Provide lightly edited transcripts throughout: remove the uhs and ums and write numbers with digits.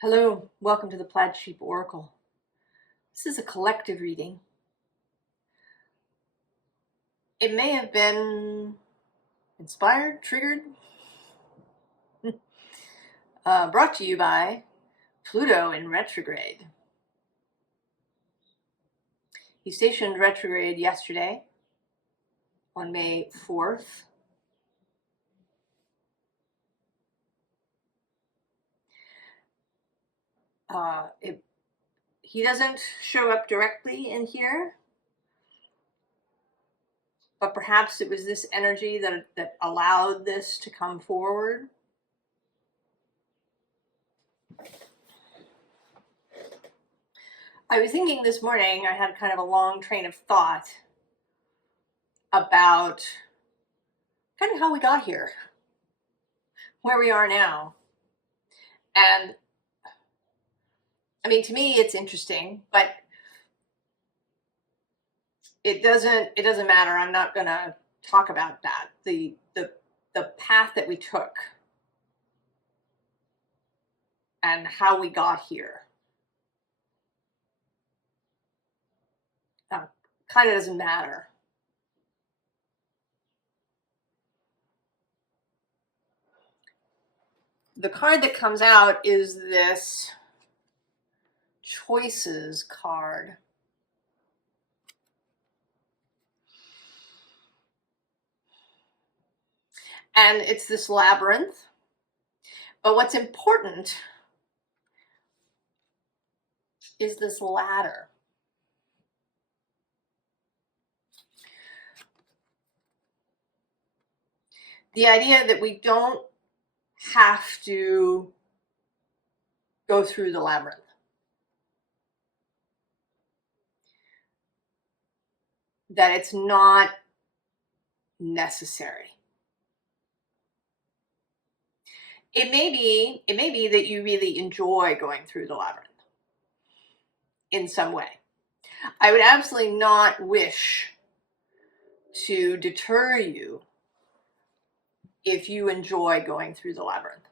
Hello, welcome to the Plaid Sheep Oracle. This is a collective reading. It may have been inspired, triggered, brought to you by Pluto in retrograde. He stationed retrograde yesterday on May 4th. He doesn't show up directly in here, but perhaps it was this energy that allowed this to come forward. I was thinking this morning, I had kind of a long train of thought about kind of how we got here, where we are now. And I mean, to me, it's interesting, but it doesn't matter. I'm not going to talk about that. The path that we took and how we got here kind of doesn't matter. The card that comes out is this choices card. And it's this labyrinth. But what's important is this ladder. The idea that we don't have to go through the labyrinth. That it's not necessary. It may be that you really enjoy going through the labyrinth in some way. I would absolutely not wish to deter you if you enjoy going through the labyrinth.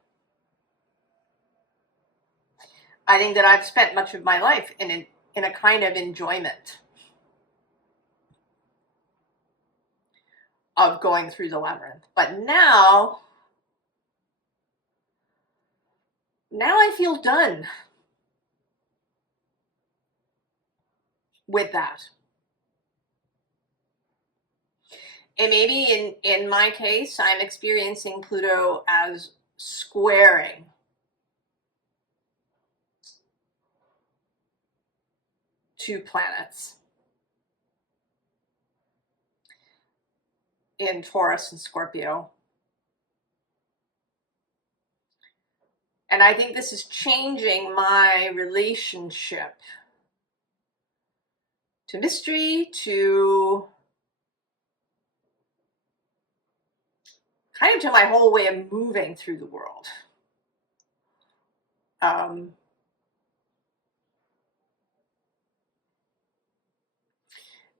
I think that I've spent much of my life in a kind of enjoyment of going through the labyrinth. But now I feel done with that. And maybe in my case, I'm experiencing Pluto as squaring two planets in Taurus and Scorpio. And I think this is changing my relationship to mystery, to kind of to my whole way of moving through the world. And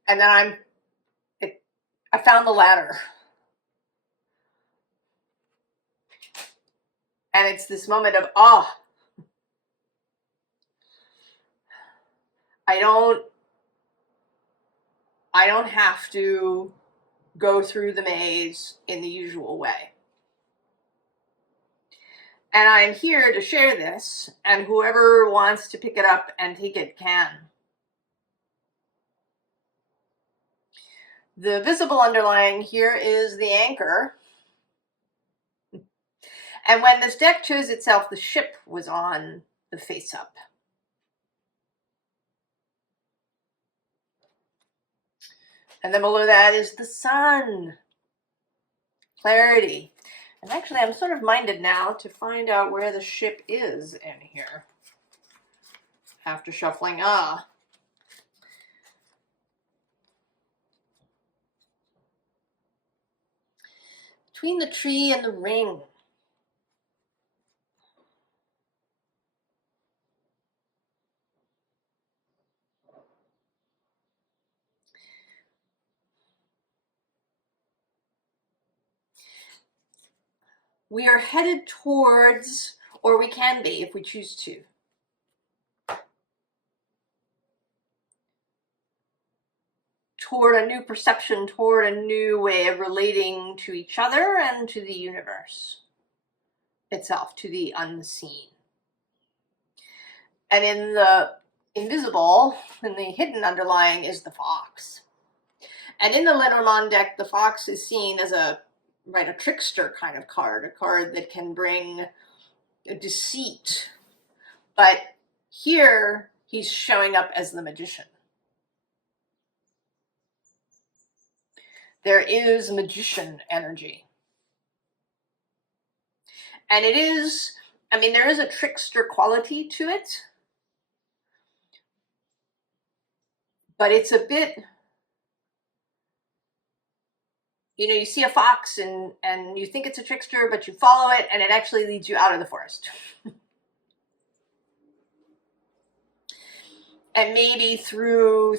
then I found the ladder. And it's this moment of, I don't have to go through the maze in the usual way. And I'm here to share this, and whoever wants to pick it up and take it can. The visible underlying here is the anchor. And when this deck chose itself, the ship was on the face-up. And then below that is the sun. Clarity. And actually, I'm sort of minded now to find out where the ship is in here. After shuffling, between the tree and the ring. We are headed towards, or we can be if we choose to, toward a new perception, toward a new way of relating to each other and to the universe itself, to the unseen. And in the invisible, in the hidden underlying, is the fox. And in the Lenormand deck, the fox is seen as a trickster kind of card, a card that can bring deceit. But here, he's showing up as the magician. There is magician energy. And it is, I mean, there is a trickster quality to it, but it's a bit, you know, you see a fox and you think it's a trickster, but you follow it and it actually leads you out of the forest. And maybe through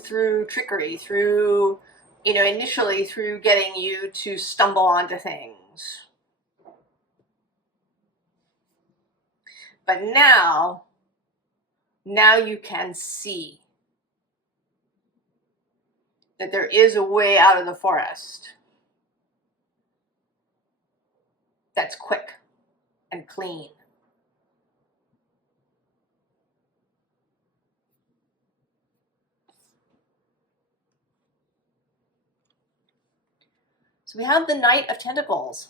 trickery, through, you know, initially through getting you to stumble onto things. But now you can see that there is a way out of the forest that's quick and clean. So we have the Knight of Pentacles.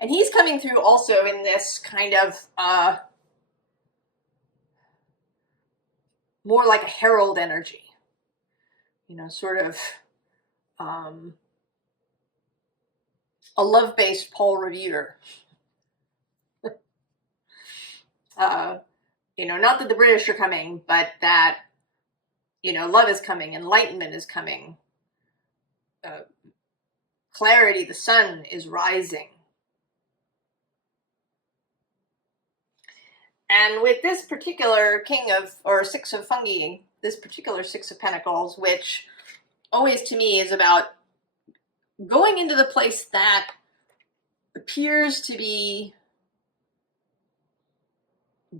And he's coming through also in this kind of more like a herald energy. You know, sort of a love-based Paul Revere. You know, not that the British are coming, but that, you know, love is coming, enlightenment is coming, clarity, the sun is rising. And with this particular Six of Fungi, this particular Six of Pentacles, which always to me is about going into the place that appears to be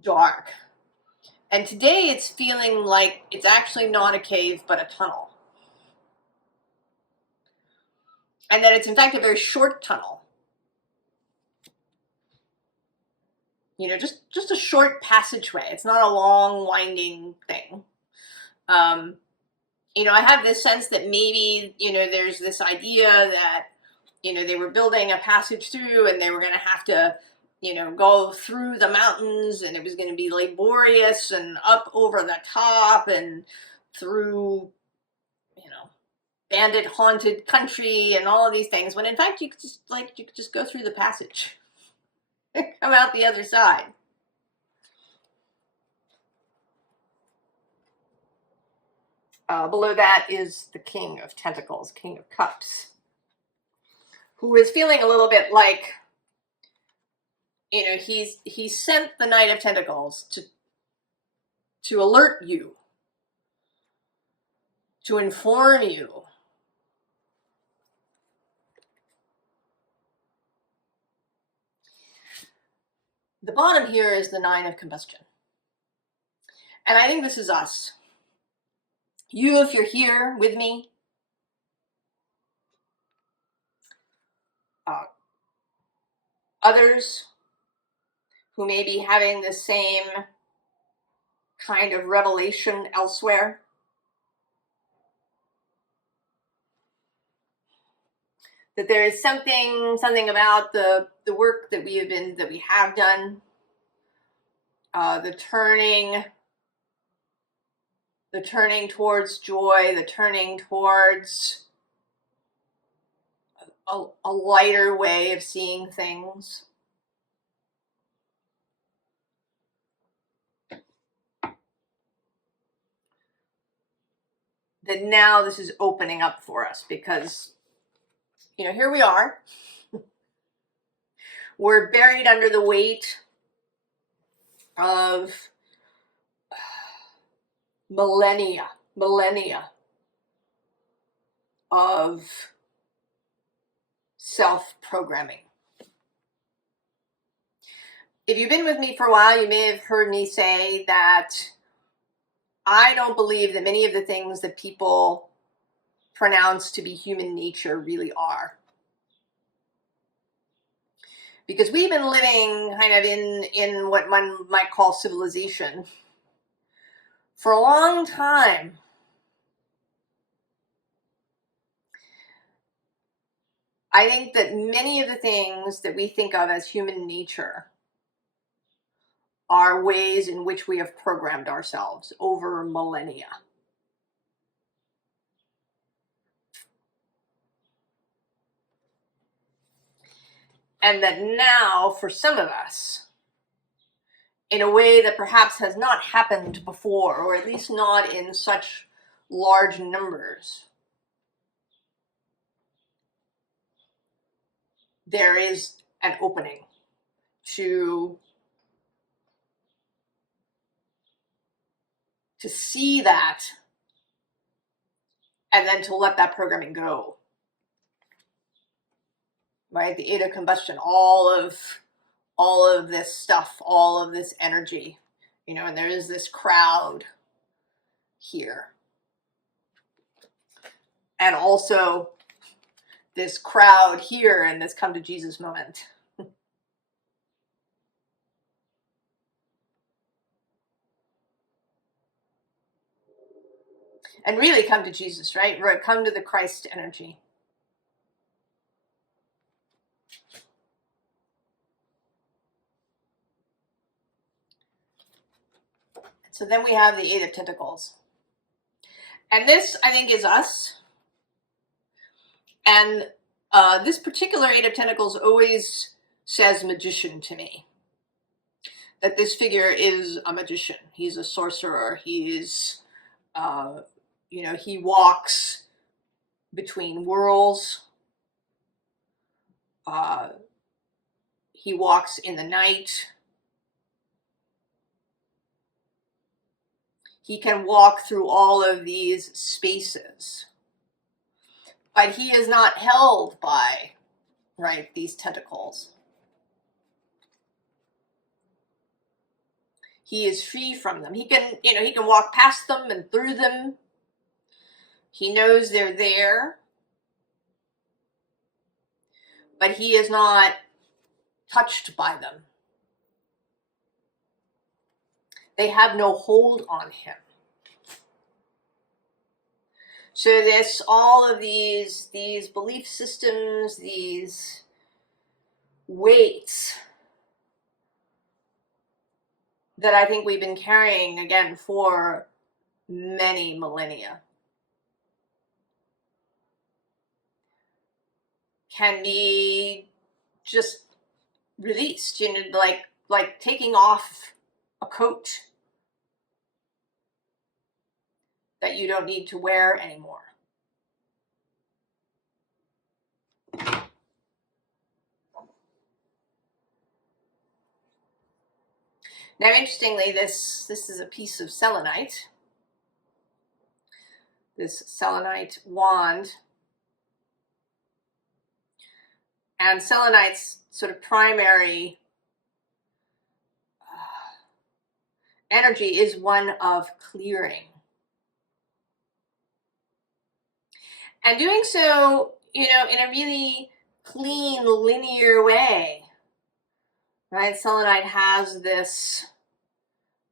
dark. And today it's feeling like it's actually not a cave, but a tunnel. And that it's in fact a very short tunnel. You know, just a short passageway. It's not a long, winding thing. You know, I have this sense that maybe, you know, there's this idea that, you know, they were building a passage through and they were going to have to, you know, go through the mountains and it was going to be laborious and up over the top and through, you know, bandit haunted country and all of these things, when in fact you could just go through the passage. Come out the other side. Below that is the King of Tentacles, King of Cups, who is feeling a little bit like, you know, he sent the Knight of Tentacles to alert you, to inform you. The bottom here is the Nine of Combustion. And I think this is us. You, if you're here with me, others who may be having the same kind of revelation elsewhere. That there is something about the work that we have done, the turning towards joy, the turning towards a lighter way of seeing things. That now this is opening up for us because, you know, here we are. We're buried under the weight of millennia of self-programming. If you've been with me for a while, you may have heard me say that I don't believe that many of the things that people pronounce to be human nature really are. Because we've been living kind of in what one might call civilization for a long time. I think that many of the things that we think of as human nature are ways in which we have programmed ourselves over millennia. And that now, for some of us, in a way that perhaps has not happened before, or at least not in such large numbers, there is an opening to see that and then to let that programming go. Right? The eight of combustion, all of this stuff, all of this energy, you know, and there is this crowd here. And also this crowd here in this come to Jesus moment. And really come to Jesus, right? Right, come to the Christ energy. So then we have the Eight of Pentacles. And this, I think, is us. And this particular Eight of Pentacles always says magician to me. That this figure is a magician. He's a sorcerer. He is, you know, he walks between worlds. He walks in the night. He can walk through all of these spaces. But he is not held by, right, these tentacles. He is free from them. He can, you know, he can walk past them and through them. He knows they're there. But he is not touched by them. They have no hold on him. So this, all of these belief systems, these weights that I think we've been carrying, again, for many millennia, can be just released, you know, like taking off a coat that you don't need to wear anymore. Now, interestingly, this is a piece of selenite. This selenite wand. And selenite's sort of primary energy is one of clearing. And doing so, you know, in a really clean, linear way. Right? Selenite has this,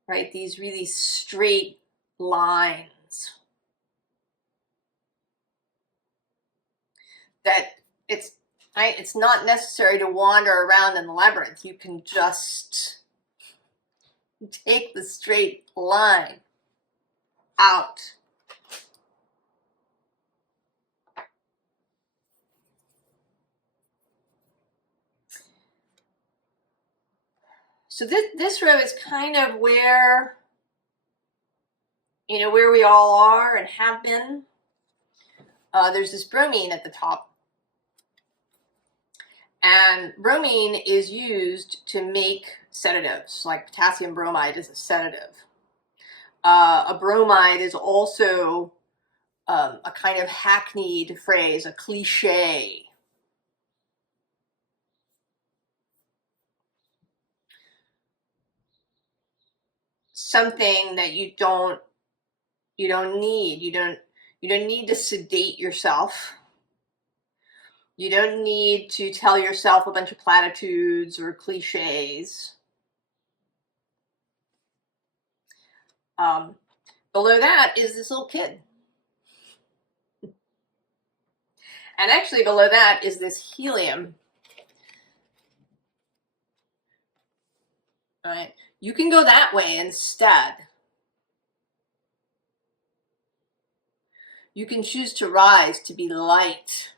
right, these really straight lines. That it's not necessary to wander around in the labyrinth. You can just take the straight line out. So this row is kind of where, you know, where we all are and have been. There's this bromine at the top. And bromine is used to make sedatives, like potassium bromide is a sedative. A bromide is also a kind of hackneyed phrase, a cliche. Something that you don't You don't need to sedate yourself. You don't need to tell yourself a bunch of platitudes or cliches. Below that is this little kid. And actually below that is this helium. All right. You can go that way instead. You can choose to rise, to be light,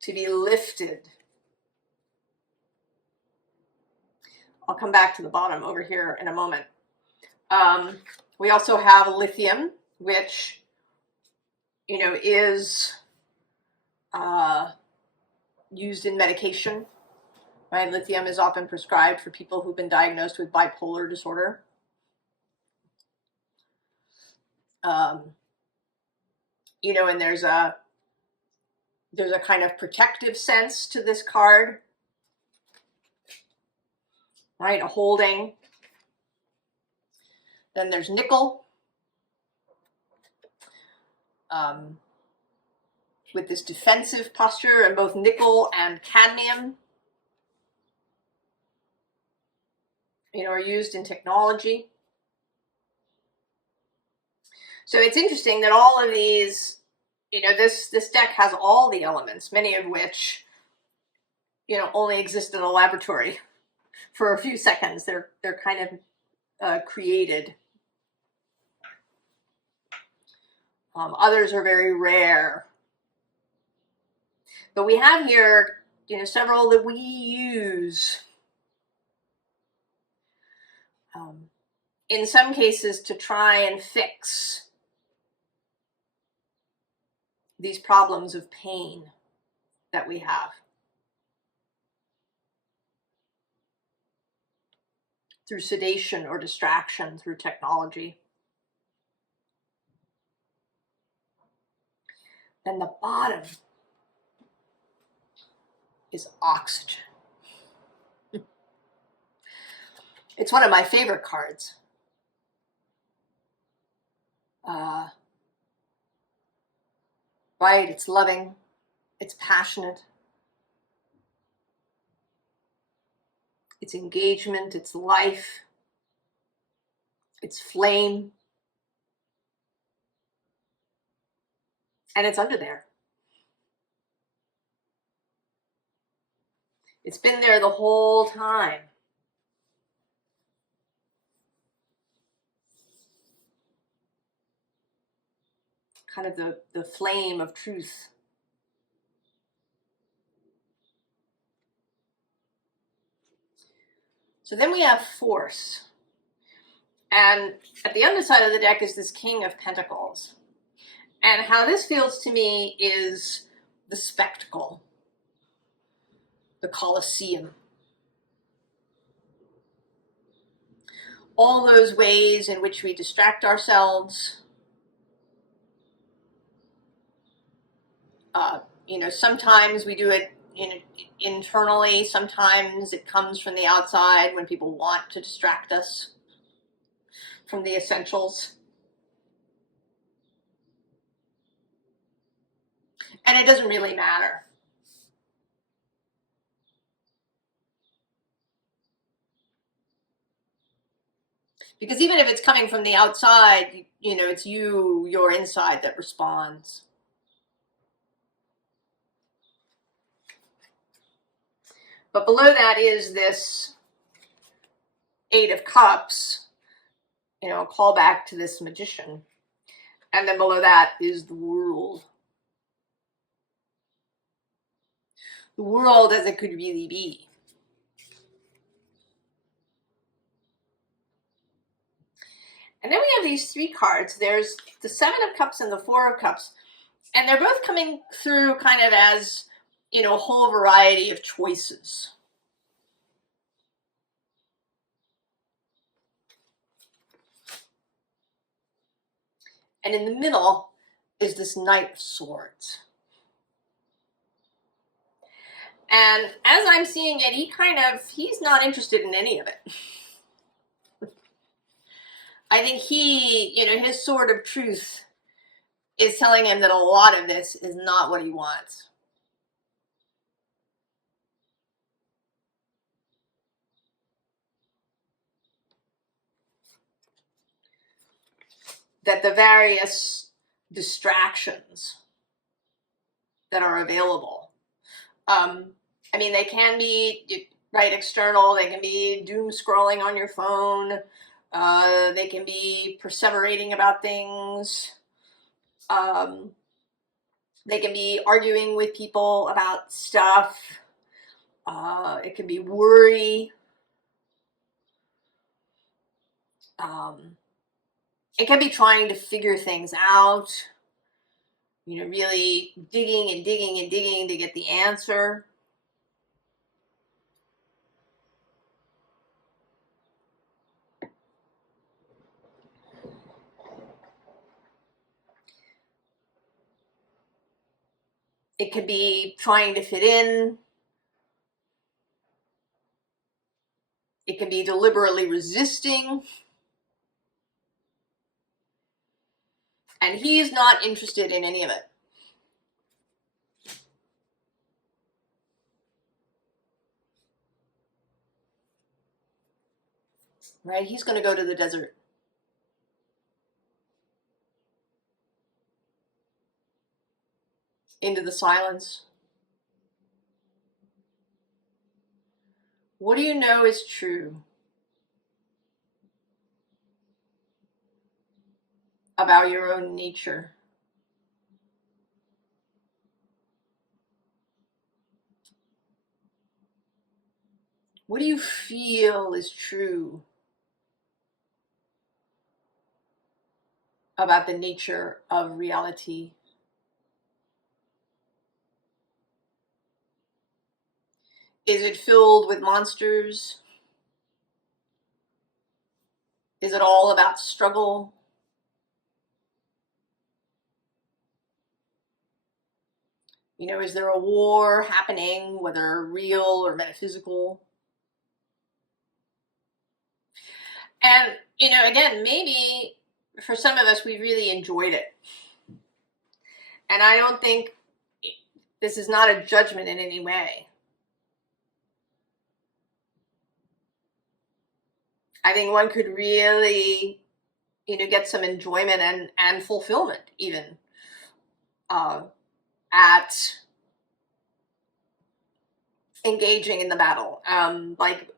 to be lifted. I'll come back to the bottom over here in a moment. We also have lithium, which, you know, is used in medication. Right? Lithium is often prescribed for people who've been diagnosed with bipolar disorder. You know, and there's a kind of protective sense to this card, right? A holding. Then there's nickel, with this defensive posture, and both nickel and cadmium, you know, are used in technology. So it's interesting that all of these, you know, this deck has all the elements, many of which, you know, only exist in a laboratory for a few seconds. They're kind of created. Others are very rare. But we have here, you know, several that we use. In some cases to try and fix these problems of pain that we have. Through sedation or distraction, through technology. Then the bottom is oxygen. It's one of my favorite cards. Right, it's loving, it's passionate, it's engagement, it's life, it's flame, and it's under there. It's been there the whole time. Kind of the flame of truth. So then we have force. And at the underside of the deck is this King of Pentacles. And how this feels to me is the spectacle, the Colosseum. All those ways in which we distract ourselves. You know, sometimes we do it internally, sometimes it comes from the outside when people want to distract us from the essentials. And it doesn't really matter. Because even if it's coming from the outside, you know, it's your inside that responds. But below that is this Eight of Cups, you know, a callback to this magician. And then below that is the world. The world as it could really be. And then we have these three cards. There's the Seven of Cups and the Four of Cups. And they're both coming through kind of as, you know, a whole variety of choices. And in the middle is this Knight of Swords. And as I'm seeing it, he's not interested in any of it. I think he, his sword of truth is telling him that a lot of this is not what he wants. That the various distractions that are available, I mean, they can be, right, external. They can be doom scrolling on your phone. They can be perseverating about things. They can be arguing with people about stuff. It can be worry. It can be trying to figure things out. Really digging and digging and digging to get the answer. It could be trying to fit in. It can be deliberately resisting. And he's not interested in any of it. Right? He's going to go to the desert. Into the silence. What do you know is true about your own nature? What do you feel is true about the nature of reality? Is it filled with monsters? Is it all about struggle? Is there a war happening, whether real or metaphysical? And, again, maybe for some of us, we really enjoyed it. And I don't think this is not a judgment in any way. I think one could really, get some enjoyment and fulfillment even at engaging in the battle. Like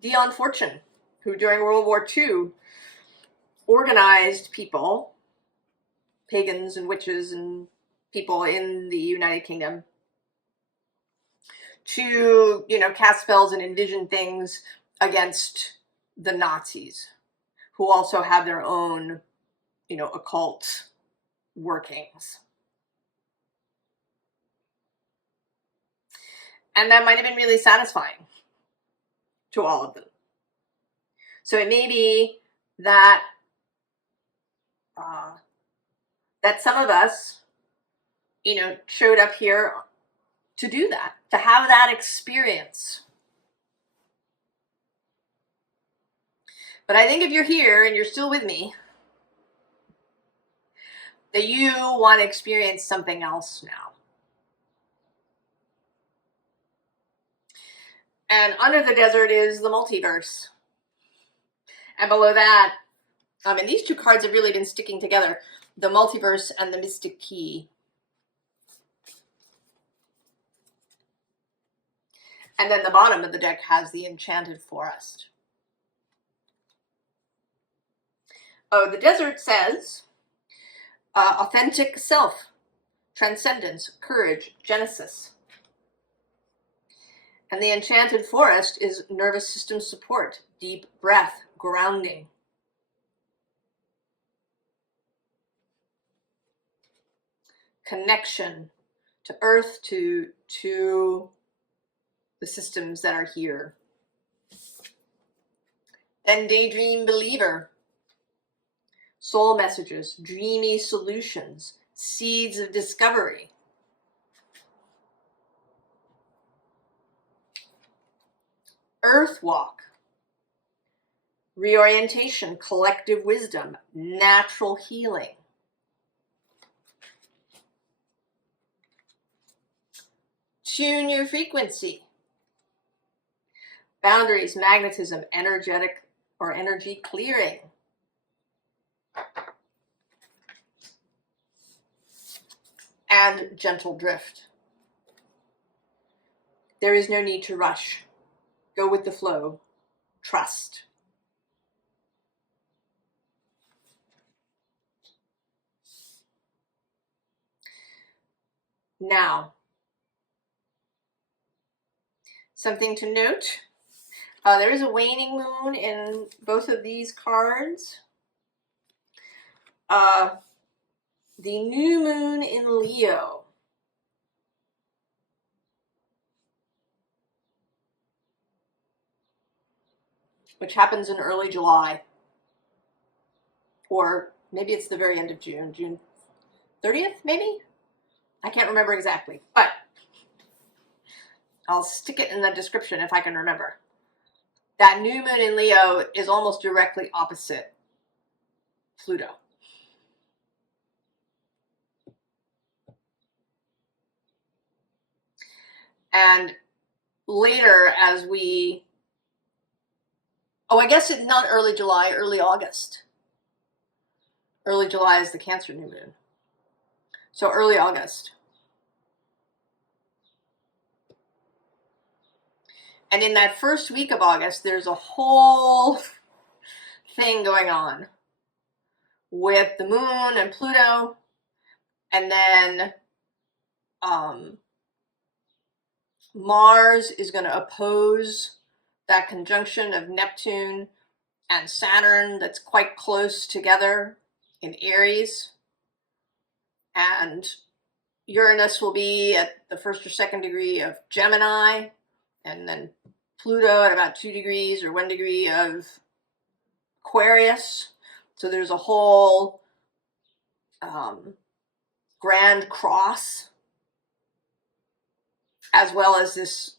Dion Fortune, who during World War II organized people, pagans and witches and people in the United Kingdom, to, cast spells and envision things against the Nazis, who also have their own, occult workings. And that might have been really satisfying to all of them. So it may be that that some of us, showed up here to do that, to have that experience. But I think if you're here and you're still with me, that you want to experience something else now. And under the desert is the multiverse. And below that, and these two cards have really been sticking together, the multiverse and the mystic key. And then the bottom of the deck has the enchanted forest. Oh, the desert says authentic self, transcendence, courage, genesis. And the enchanted forest is nervous system support, deep breath, grounding. Connection to earth, to the systems that are here. Then daydream believer. Soul messages, dreamy solutions, seeds of discovery. Earth walk. reorientation, collective wisdom, natural healing. Tune your frequency. Boundaries, magnetism, energetic or energy clearing. And gentle drift. There is no need to rush. Go with the flow. Trust. Now, something to note. There is a waning moon in both of these cards. The new moon in Leo. Which happens in early July. Or maybe it's the very end of June. June 30th, maybe? I can't remember exactly, but I'll stick it in the description if I can remember. That new moon in Leo is almost directly opposite Pluto. And later as we, I guess it's not early July, early August. Early July is the Cancer new moon. So early August. And in that first week of August, there's a whole thing going on with the moon and Pluto. And then Mars is going to oppose that conjunction of Neptune and Saturn that's quite close together in Aries. And Uranus will be at the 1st or 2nd degree of Gemini, and then Pluto at about 2 degrees or 1 degree of Aquarius. So there's a whole grand cross, as well as this,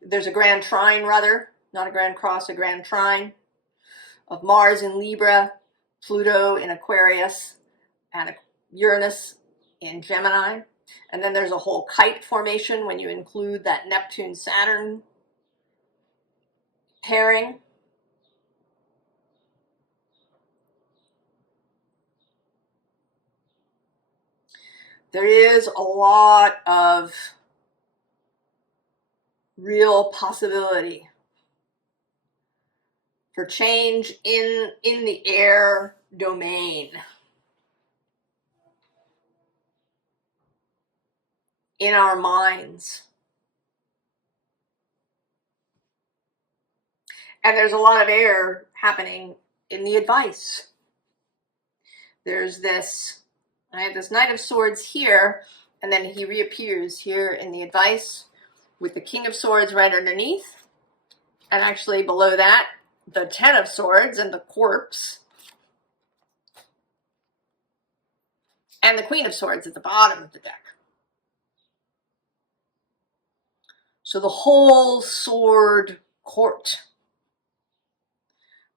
there's a grand trine rather, not a grand cross, a grand trine of Mars in Libra, Pluto in Aquarius, and Uranus in Gemini. And then there's a whole kite formation when you include that Neptune-Saturn pairing. There is a lot of real possibility for change in the air domain. In our minds. And there's a lot of air happening in the advice. There's this, I have this Knight of Swords here, and then he reappears here in the advice with the King of Swords right underneath. And actually below that, the Ten of Swords and the corpse. And the Queen of Swords at the bottom of the deck. So the whole sword court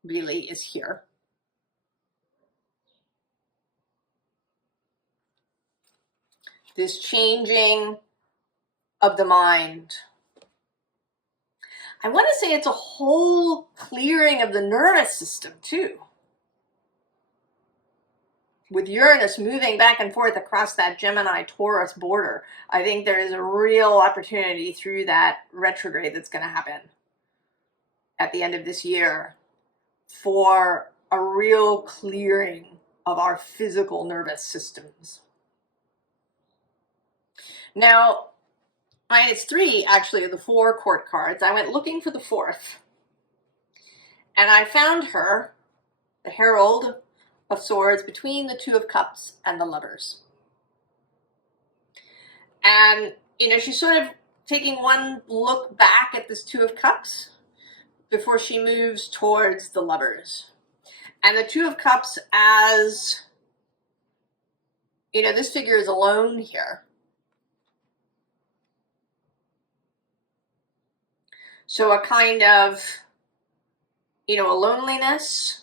really is here. This changing of the mind. I want to say it's a whole clearing of the nervous system too. With Uranus moving back and forth across that Gemini-Taurus border, I think there is a real opportunity through that retrograde that's going to happen at the end of this year for a real clearing of our physical nervous systems. Now, it's 3 actually of the 4 court cards. I went looking for the 4th, and I found her, the Herald of Swords, between the 2 of Cups and the Lovers. And, she's sort of taking one look back at this 2 of Cups before she moves towards the Lovers. And the 2 of Cups as, this figure is alone here. So a kind of, a loneliness,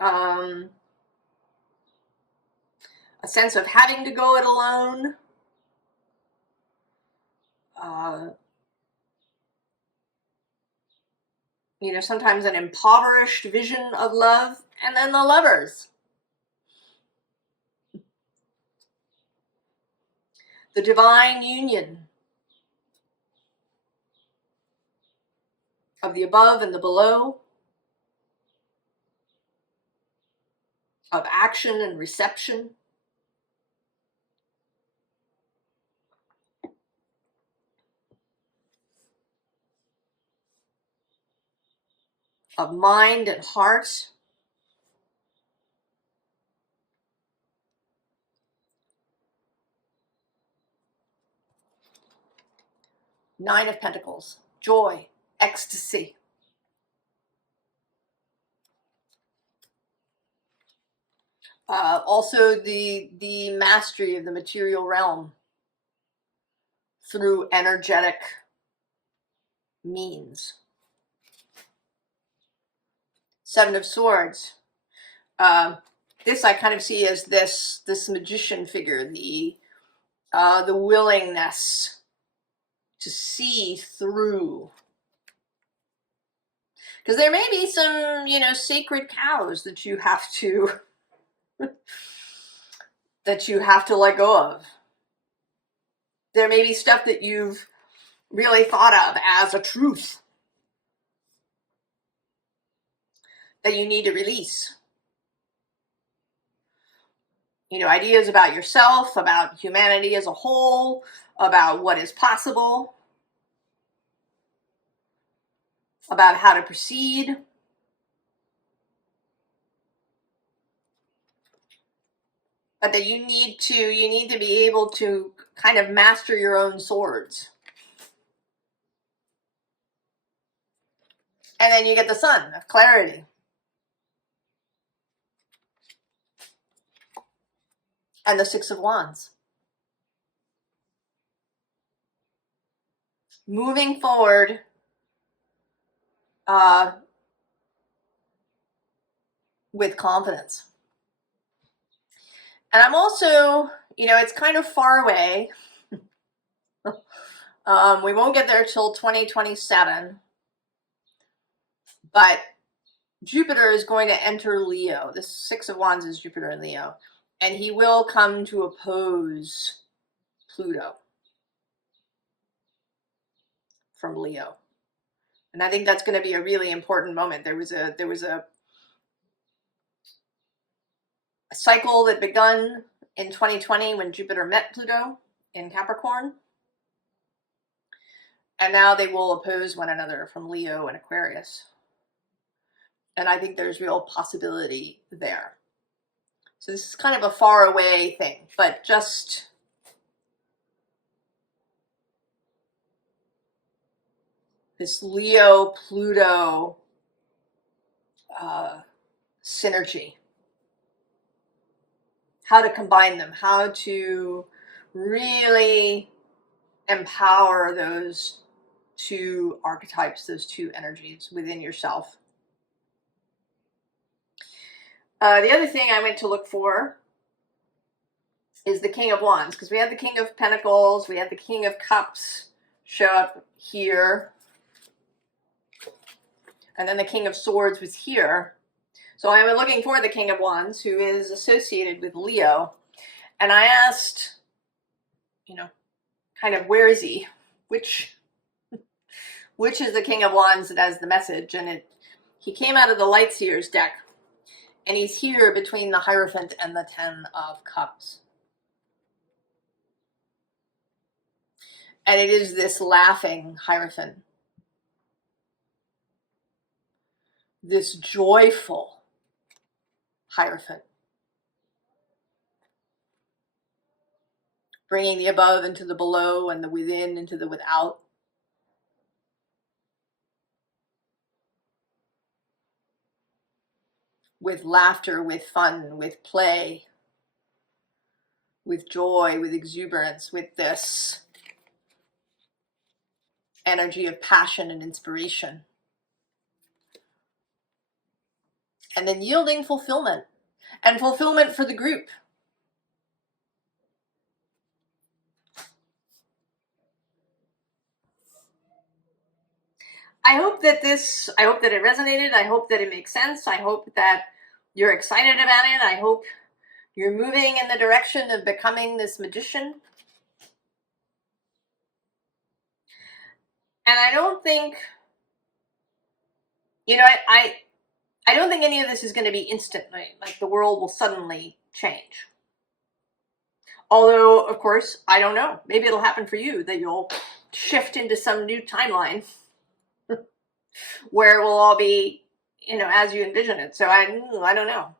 a sense of having to go it alone, sometimes an impoverished vision of love, and then the Lovers. The divine union of the above and the below, of action and reception, of mind and heart. Nine of Pentacles, joy, ecstasy. Also the mastery of the material realm through energetic means. Seven of Swords. This I kind of see as this magician figure, the willingness to see through. Because there may be some, sacred cows that you have to let go of. There may be stuff that you've really thought of as a truth that you need to release. Ideas about yourself, about humanity as a whole, about what is possible, about how to proceed. But that you need to be able to kind of master your own swords. And then you get the Sun of clarity. And the Six of Wands. Moving forward with confidence. And I'm also, it's kind of far away. We won't get there till 2027. But Jupiter is going to enter Leo. This Six of Wands is Jupiter in Leo. And he will come to oppose Pluto from Leo. And I think that's going to be a really important moment. There was a cycle that begun in 2020 when Jupiter met Pluto in Capricorn. And now they will oppose one another from Leo and Aquarius. And I think there's real possibility there. So this is kind of a far away thing, but just this Leo-Pluto synergy. How to combine them, how to really empower those two archetypes, those two energies within yourself. The other thing I went to look for is the King of Wands, because we had the King of Pentacles, we had the King of Cups show up here, and then the King of Swords was here. So I was looking for the King of Wands, who is associated with Leo, and I asked, kind of, where is he? Which is the King of Wands that has the message? And he came out of the Lightseers deck, and he's here between the Hierophant and the Ten of Cups. And it is this laughing Hierophant, this joyful Hierophant, bringing the above into the below and the within into the without. With laughter, with fun, with play, with joy, with exuberance, with this energy of passion and inspiration. And then yielding fulfillment, and fulfillment for the group. I hope that it resonated. I hope that it makes sense. I hope that you're excited about it. I hope you're moving in the direction of becoming this magician. And I don't think, you know, I don't think any of this is going to be instantly, like the world will suddenly change. Although, of course, I don't know. Maybe it'll happen for you, that you'll shift into some new timeline where it will all be, you know, as you envision it. So I don't know.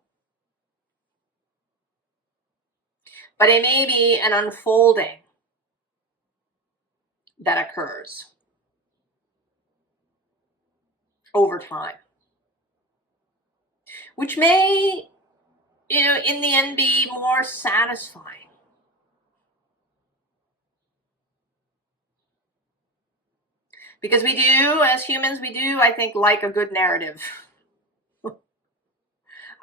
But it may be an unfolding that occurs over time, which may, you know, in the end be more satisfying. Because we do, as humans, we do, I think, like a good narrative.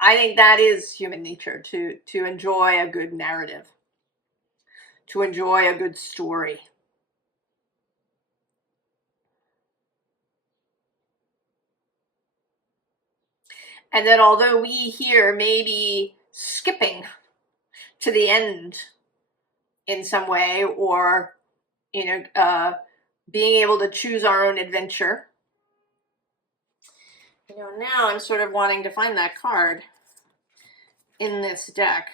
I think that is human nature, to enjoy a good narrative, to enjoy a good story. And that although we here may be skipping to the end in some way, or, you know, being able to choose our own adventure. You know, now I'm sort of wanting to find that card in this deck.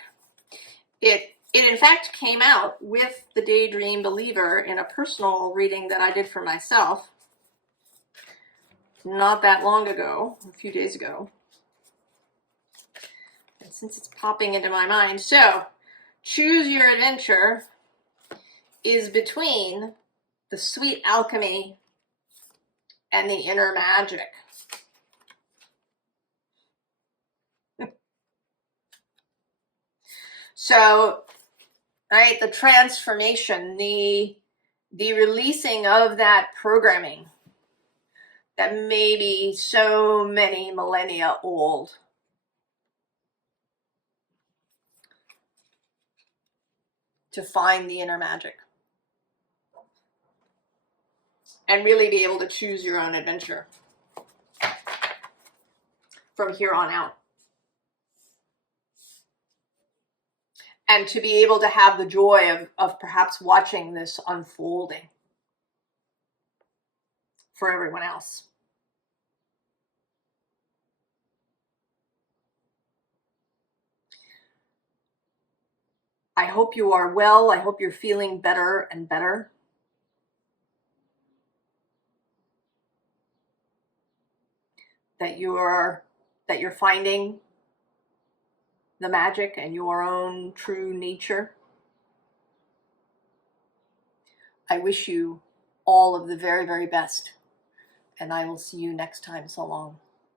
It in fact came out with the Daydream Believer in a personal reading that I did for myself not that long ago, a few days ago. And since it's popping into my mind, so choose your adventure is between the sweet alchemy and the inner magic. So, right, the transformation, the releasing of that programming that may be so many millennia old. To find the inner magic. And really be able to choose your own adventure from here on out. And to be able to have the joy of perhaps watching this unfolding for everyone else. I hope you are well. I hope you're feeling better and better. That you're finding the magic and your own true nature. I wish you all of the very, very best. And I will see you next time. So long.